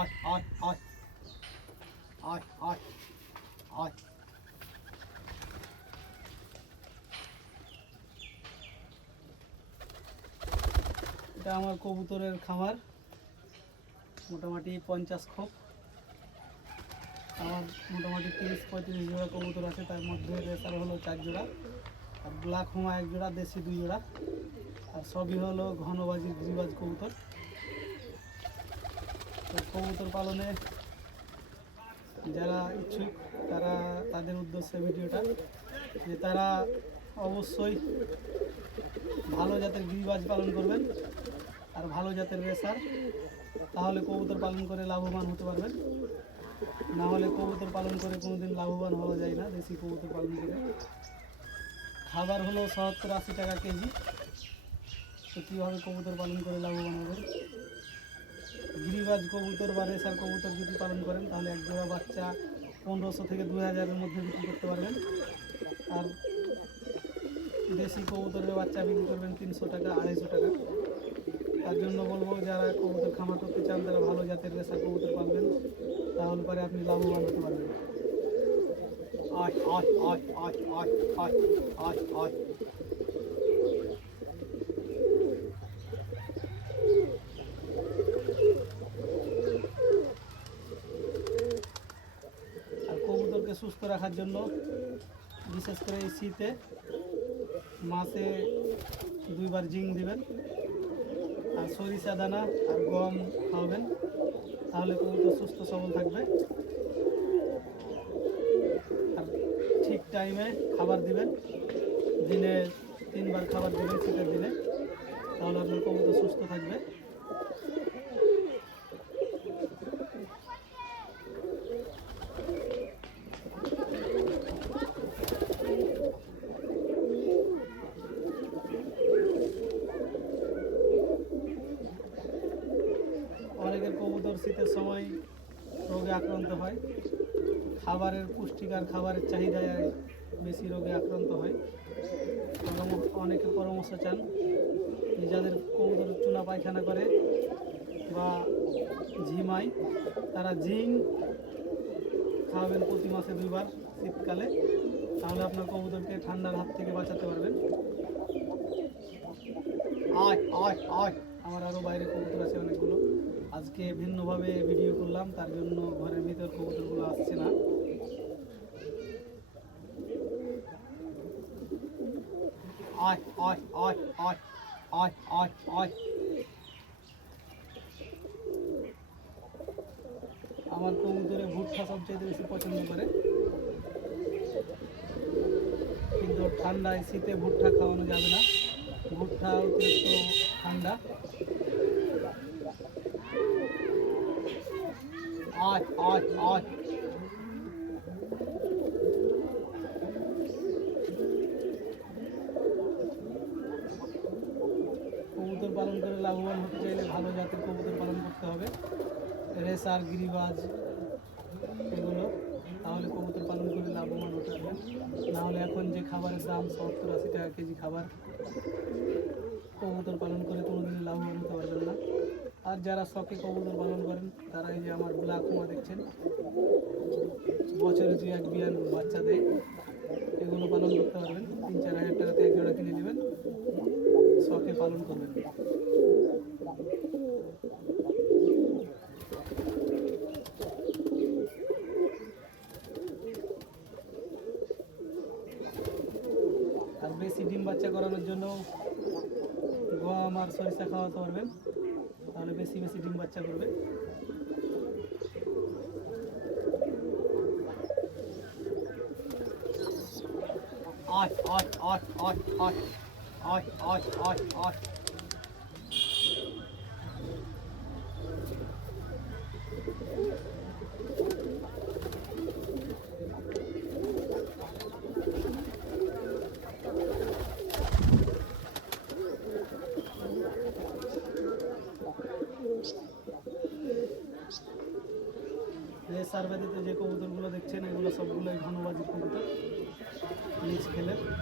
এটা আমার কবুতরের খামার। মোটামুটি পঞ্চাশ খোপ। আমার মোটামুটি তিরিশ পঁয়ত্রিশ জোড়া কবুতর আছে, তার মধ্যে রেসার হলো চার জোড়া। আর ব্ল্যাক হোমা এক জোড়া, দেশি দুই জোড়া। আর সবই হলো ঘনবাজি, গ্রিবাজ কবুতর। কবুতর পালনে যারা ইচ্ছুক, তারা তাদের উদ্দেশ্যে ভিডিওটা, যে তারা অবশ্যই ভালো জাতের গিরিবাজ পালন করবেন আর ভালো জাতের রেসার, তাহলে কবুতর পালন করে লাভবান হতে পারবেন। না হলে কবুতর পালন করে কোনোদিন লাভবান হওয়া যায় না, দেশি কবুতর পালন করে। খাবার হলো সত্তর আশি টাকা কেজি। তো কীভাবে কবুতর পালন করে লাভবান হবেন? গিরিবাজ কবুতর বা রেসার কবুতর যদি পালন করেন, তাহলে এক জোড়া বাচ্চা পনেরোশো থেকে দুই হাজারের মধ্যে বিক্রি করতে পারবেন। আর দেশি কবুতরের বাচ্চা বিক্রি করবেন তিনশো টাকা, আড়াইশো টাকা। তার জন্য বলব, যারা কবুতর খামার করতে চান, তারা ভালো জাতের রেসার কবুতর পালবেন। তাহলে পরে আপনি লাভবান হতে পারবেন। আয় আয় আয় আয় আয় আয় আয় আয় আর কবুতরকে সুস্থ রাখার জন্য, বিশেষ করে এই শীতে মাসে দুইবার জিং দিবেন, আর সরিষা দানা আর গম খাওয়াবেন, তাহলে কবুতর সুস্থ সবল থাকবে। আর ঠিক টাইমে খাবার দিবেন, দিনে তিনবার খাবার দিবেন শীতের দিনে, তাহলে আপনার কবুতর সুস্থ থাকবে অনেকের কবুতর শীতের সময় রোগে আক্রান্ত হয়। খাবারের পুষ্টিকর খাবারের চাহিদায় বেশি রোগে আক্রান্ত হয়। অনেকে পরামর্শ চান যাদের কবুতর চুনা পায়খানা করে বা ঝিমাই তারা জিং খাওয়াবেন প্রতি মাসে দুইবার শীতকালে। তাহলে আপনার কবুতরকে ঠান্ডার হাত থেকে বাঁচাতে পারবেন। আয় আয় আয়। আমার আরও বাইরে কবুতর আছে অনেকগুলো। আজকে ভিন্নভাবে ভিডিও করলাম, তার জন্য ঘরের ভিতর কবুতরগুলো আসছে না। আমার কবুতরে ভুট্টা সবচেয়ে বেশি পছন্দ করে। কিন্তু ঠান্ডায় শীতে ভুট্টা খাওয়ানো যাবে না। ভুট্টা অতিরিক্ত ঠান্ডা। আয় আয় আয় কবুতর পালন করে লাভবান হতে চাইলে ভালো জাতের কবুতর পালন করতে হবে। রেসার, গিরিবাজ এগুলো, তাহলে কবুতর পালন করে লাভবান হতে হবে। না হলে এখন যে খাবারের দাম সত্তর আশি টাকা কেজি খাবার। কবুতর পালন করে, কোনোদিন লাভবান হতে পারবেন না। আর যারা শখে কবুতর পালন করেন, তারা এই যে আমার ব্ল্যাক মা দেখছেন, বছরে যে এক বিয়ান বাচ্চা দেয়, এগুলো পালন করতে পারবেন। তিন চার হাজার টাকাতে এক জোড়া কিনে নেবেন, শখে পালন করবেন আর বেশি ডিম বাচ্চা করানোর জন্য গম আর সরিষা খাওয়াতে পারবেন। তাহলে বেশি বেশি ডিম বাচ্চা করবে। আট আট আট আট আট আট আট আট আয় রেসার ব্যতীত যে কবুতরগুলো দেখছেন এগুলো সবগুলোই ঘনবাজির কবুতর খেলে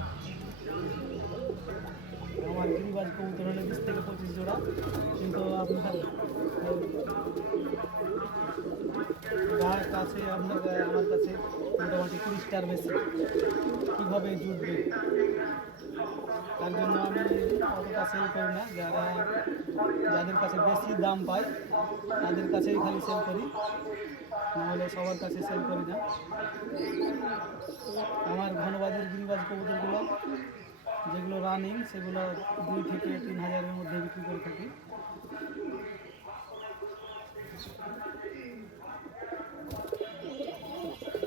আমার গিরিবাজ কবুতর হলে বিশ থেকে পঁচিশ জোড়া। কিন্তু আপনার আছে আপনার, আমার কাছে মোটামুটি তিরিশটার বেশি। কীভাবে জুটবে? তার জন্য আমি অত সেল করি না। যারা যাদের কাছে বেশি দাম পাই, তাদের কাছেই খালি সেল করি। নাহলে সবার কাছে সেল করি না। আমার ঘনবাজের গিরিবাজ কবুতরগুলো, যেগুলো রানিং সেগুলো দুই থেকে তিন হাজারের মধ্যে বিক্রি করে থাকি।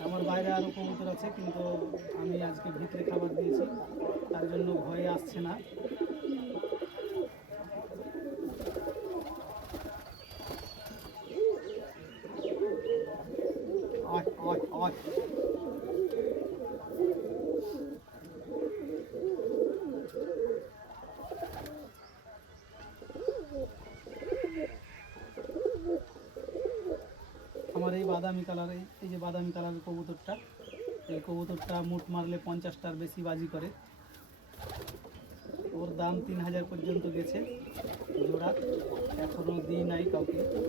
আমার বাইরে আরও কবুতর আছে, কিন্তু আমি আজকে ভিতরে খাবার দিয়েছি, তার জন্য ভয়ে আসছে না আয় আয় আয় আমার এই বাদামি কালার, এই যে বাদামি কালারের কবুতরটা, এই কবুতরটা মুঠ মারলে পঞ্চাশটার বেশি বাজি করে। ওর দাম তিন হাজার পর্যন্ত গেছে। জোড়া এখনও দিই নাই কাউকে তো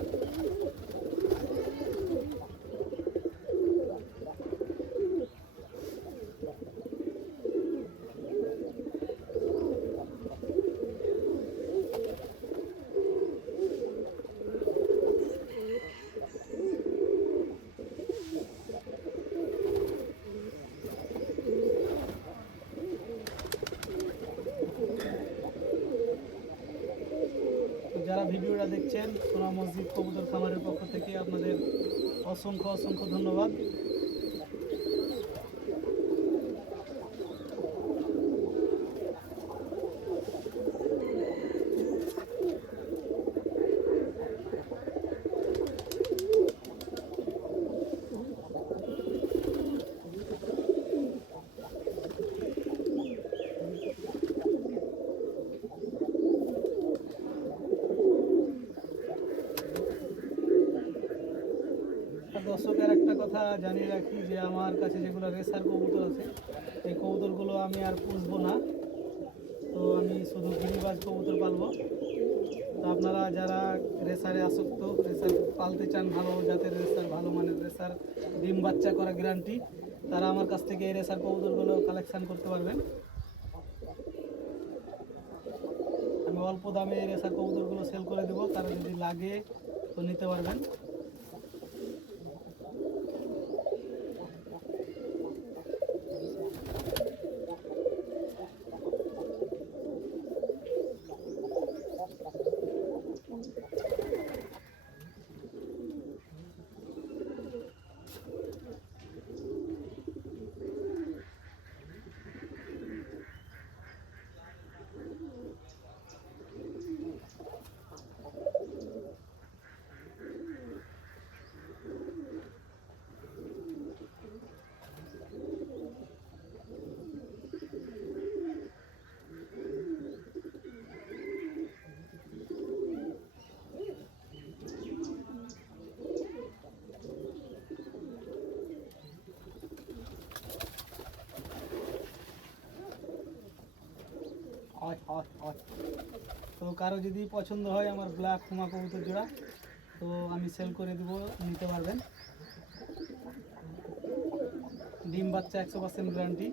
যারা ভিডিওটা দেখছেন সোনা মসজিদ কবুতর খামারের পক্ষ থেকে আপনাদের অসংখ্য অসংখ্য ধন্যবাদ। জানিয়ে রাখি যে আমার কাছে যেগুলো রেসার কবুতর আছে, এই কবুতরগুলো আমি আর পুষবো না। তো আমি শুধু গিরিবাজ কবুতর পালবো। তো আপনারা যারা রেসারে আসক্ত, রেসার পালতে চান ভালো জাতের রেসার, ভালো মানের রেসার, ডিম বাচ্চা করা গ্যারান্টি তারা আমার কাছ থেকে এই রেসার কবুতরগুলো কালেকশান করতে পারবেন। আমি অল্প দামে এই রেসার কবুতরগুলো সেল করে দেবো, তারা যদি লাগে তো নিতে পারবেন। তো কারও যদি পছন্দ হয় আমার ব্ল্যাক কুমা কবুতর জোড়া, তো আমি সেল করে দেবো, নিতে পারবেন। ডিম বাচ্চা একশো পার্সেন্ট গ্যারান্টি